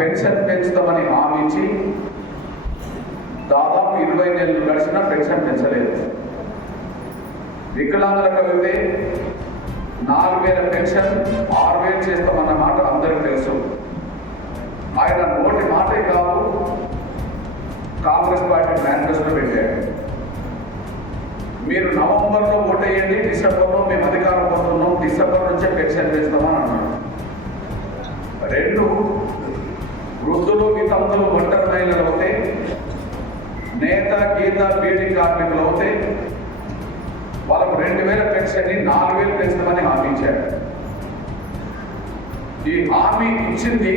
Pension పెంచుతామని హామీ ఇచ్చి దాదాపు ఇరవై నెలలు గడిచినా పెన్షన్ పెంచలేదు. వికలాంగులకు అయితే నాలుగు వేల పెన్షన్ ఆరు వేలు చేస్తామన్న మాట అందరికి తెలుసు. ఆయన నోటి మాటే కాదు కాంగ్రెస్ పార్టీ మేనిఫెస్టో పెట్టాడు మీరు నవంబర్లో ఓటేయండి డిసెంబర్లో మేము అధికారం పొందుతున్నాం డిసెంబర్ నుంచే పెన్షన్ చేస్తామని అన్నాడు రెండు వృద్ధులు వితంతులు ఒంటరి మహిళలు అవుతాయి నేత గీత బీటీ కార్మికులు అవుతాయి వాళ్ళకు రెండు వేల పెన్షన్ నాలుగు వేలు పెంచమని హామీ ఇచ్చాడు ఈ హామీ ఇచ్చింది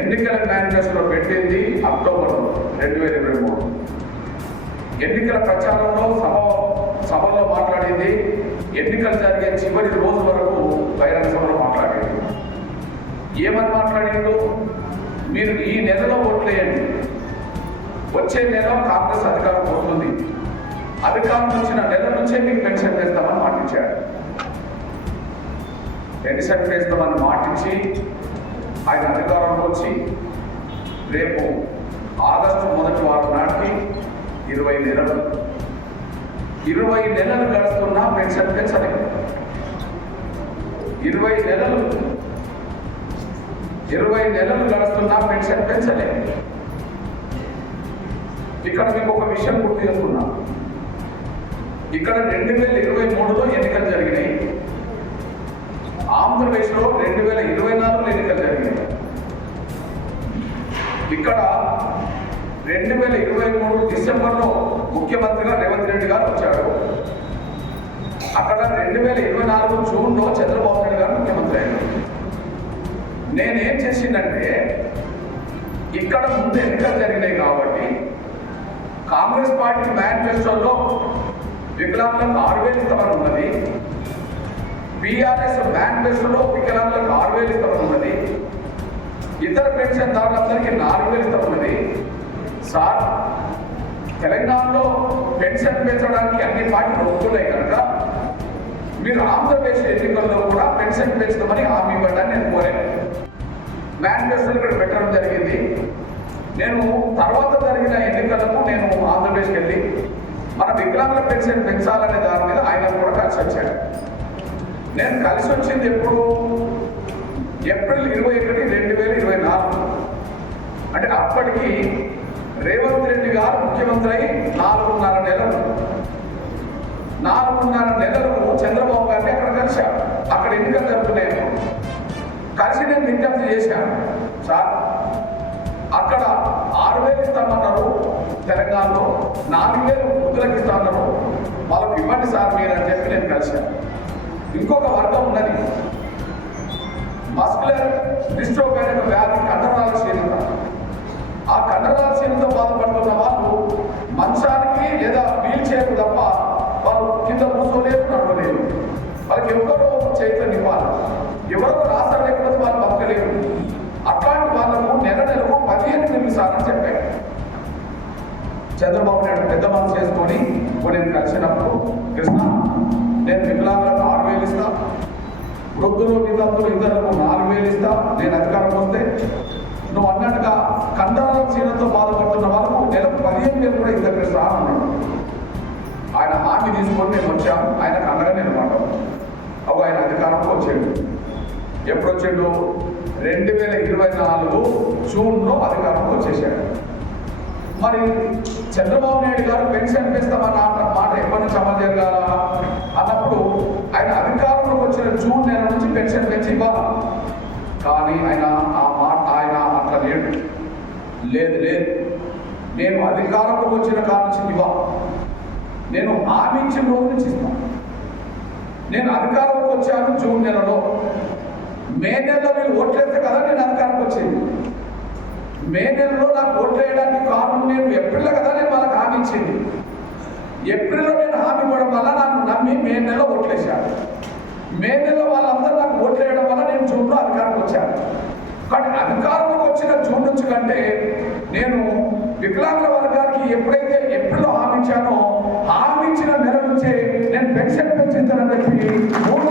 ఎన్నికల మేనిఫెస్టోలో పెట్టింది అక్టోబర్ రెండు వేల ఇరవై మూడు. ఎన్నికల ప్రచారంలో సభ సభలో మాట్లాడింది ఎన్నికలు జరిగే చివరి రోజు వరకు బహిరంగ సభలో మాట్లాడింది. ఏమని మాట్లాడిండు? మీరు ఈ నెలలో ఓట్లేయండి వచ్చే నెల కాంగ్రెస్ అధికారం పోతుంది అధికారం వచ్చిన నెల నుంచే మీకు పెన్షన్ వేస్తామని మాటించాడు పెన్షన్ వేస్తామని మాటించి ఆయన అధికారంలో వచ్చి రేపు ఆగస్టు మొదటి వారం నాటికి ఇరవై నెలలు ఇరవై నెలలు గడుస్తున్నా పెన్షన్ పెంచలేదు ఇరవై నెలలు ఇరవై నెలలు గడుస్తున్నా పెన్షన్ పెంచలే. ఇక్కడ మీకు ఒక విషయం గుర్తు చేస్తున్నా. ఇక్కడ రెండు వేల ఇరవై మూడులో ఎన్నికలు జరిగినాయి. ఆంధ్రప్రదేశ్లో రెండు వేల ఇరవై నాలుగులో ఎన్నికలు జరిగినాయి. ఇక్కడ రెండు వేల ఇరవై మూడు డిసెంబర్లో ముఖ్యమంత్రిగా రేవంత్ రెడ్డి గారు వచ్చాడు అక్కడ రెండు వేల ఇరవై నాలుగు జూన్లో చంద్రబాబు నాయుడు గారు ముఖ్యమంత్రి అయ్యారు. నేనేం చేసిందంటే ఇక్కడ ముందు ఎన్నికలు జరిగినాయి కాబట్టి కాంగ్రెస్ పార్టీ మేనిఫెస్టోలో వికలాంగులకు ఆరు వేలు ఇస్తామని ఉన్నది. బీఆర్ఎస్ మేనిఫెస్టోలో వికలాంగులకు ఆరు వేలు ఇస్తామని ఉన్నది. ఇతర పెన్షన్దారులందరికీ నాలుగు వేలు ఇస్తామన్నది సార్ తెలంగాణలో పెన్షన్ పెంచడానికి అన్ని పార్టీలు ఒప్పుకున్నాయి కనుక మీరు ఆంధ్రప్రదేశ్ ఎన్నికల్లో కూడా పెన్షన్ పెంచుతామని హామీ ఇవ్వడానికి నేను కోరాను. మేనిఫెస్టోలు ఇక్కడ పెట్టడం జరిగింది. నేను తర్వాత జరిగిన ఎన్నికలకు నేను ఆంధ్రప్రదేశ్కి వెళ్ళి మన వికలాంగుల పెన్షన్ పెంచాలనే దాని మీద ఆయన కూడా కలిసి వచ్చాడు నేను కలిసి వచ్చింది ఎప్పుడు? ఏప్రిల్ ఇరవై ఒకటి రెండు వేల ఇరవై నాలుగు. అంటే అప్పటికి రేవంత్ రెడ్డి గారు ముఖ్యమంత్రి అయి నాలుగున్నర నెలలు నాలుగున్నర నెలలు చంద్రబాబు గారిని అక్కడ కలిశాను అక్కడ ఎన్నికలు జరుగుతున్నాయి కలిసి నేను విజ్ఞప్తి చేశాను. సార్ అక్కడ ఆరు వేలు ఇస్తామన్నారు. తెలంగాణలో నాలుగు వేలు వృద్ధులకు ఇస్తామన్నారు. వాళ్ళకి ఇవ్వండి సార్ మీరు అని చెప్పి నేను కలిశాను. ఇంకొక వర్గం ఉన్నది. మస్కులర్ డిస్ట్రోఫీ వ్యాధి కండరాల క్షీణత. ఆ కండరాల క్షీణతో బాధపడుతున్న వాళ్ళు మంచానికి లేదా వీల్ చైర్ తప్ప కింద కూర్చోలేరు నడవలేరు వాళ్ళకి ఎవరో చైతన్యం ఇవ్వాలి ఎవరో రాష్ట్రం లేకపోతే వాళ్ళు బతకలేరు అట్లాంటి వాళ్ళకు నెల నెలకు పదిహేను నిమిషాలని చెప్పాయి చంద్రబాబు నాయుడు పెద్ద మనసు చేసుకొని నేను కలిసినప్పుడు కృష్ణ నేను వికలాంగులకు ఆరు వేలు ఇస్తా. వృద్ధులు వితంతులు ఇద్దరు నాలుగు వేలు ఇస్తా. నేను అధికారం వస్తే హామీ తీసుకొని నేను వచ్చాను. ఆయనకు అండగా నేను మాట అవు ఆయన అధికారంలో వచ్చాడు. ఎప్పుడు వచ్చాడు రెండు వేల ఇరవై నాలుగు జూన్లో అధికారంలో వచ్చేసాడు. మరి చంద్రబాబు నాయుడు గారు పెన్షన్ పెంచుతామన్న మాట- మాట ఎప్పటి నుంచి అమలు జరగాల? అన్నప్పుడు ఆయన అధికారంలోకి వచ్చిన జూన్ నెల నుంచి పెన్షన్ పెంచి ఇవ్వాలి? కానీ ఆయన ఆ మాట ఆయన అట్లా లేడు. లేదు లేదు. నేను అధికారంలోకి వచ్చిన కారణం నుంచి ఇవ్వ నేను హామీ ఇచ్చిన రోజు నుంచి ఇస్తాను నేను అధికారంలోకి వచ్చాను జూన్ నెలలో. మే నెలలో మీరు ఓట్లేస్తే కదా నేను అధికారంకి వచ్చింది. మే నెలలో నాకు ఓట్లేయడానికి కారణం నేను ఏప్రిల్లో కదా నేను వాళ్ళకి హామీ ఇచ్చింది. ఏప్రిల్లో నేను హామీ ఇవ్వడం వల్ల నాకు నమ్మి మే నెలలో ఓట్లేశాను మే నెలలో వాళ్ళందరూ నాకు ఓట్లేయడం వల్ల నేను జూన్లో అధికారంకి వచ్చాను. కానీ అధికారంలోకి వచ్చిన జూన్ నుంచి కంటే నేను వికలాంగుల వర్గానికి ఎప్పుడైతే ఏప్రిల్లో హామీ ఇచ్చానో పెన్షన్ పెంచుతానని చెప్పి మూడు